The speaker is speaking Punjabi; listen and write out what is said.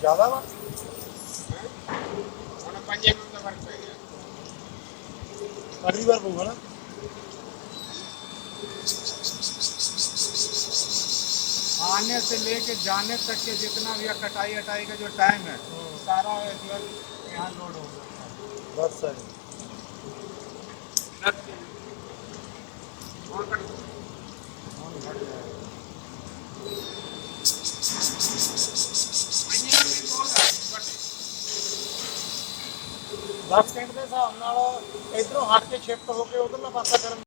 ਜ਼ਿਆਦਾ ਵਾ ਹੁਣ 5 ਮਿੰਟ ਦਾ ਫਰਕ ਪੈ ਗਿਆ। ਅਗਲੀ ਵਾਰ ਪਊਗਾ ਨਾ। आने से लेके जाने तक के जितना भी कटाई हटाई का जो टाइम है सारा जो है यहाँ लोड हो जाता है। बस सही ਬੱਸ ਸਟੈਂਡ ਦੇ ਹਿਸਾਬ ਨਾਲ ਇਧਰੋਂ ਹੱਟ ਕੇ ਸ਼ਿਫਟ ਹੋ ਕੇ ਉਧਰਲਾ ਪਾਸਾ ਕਰਨ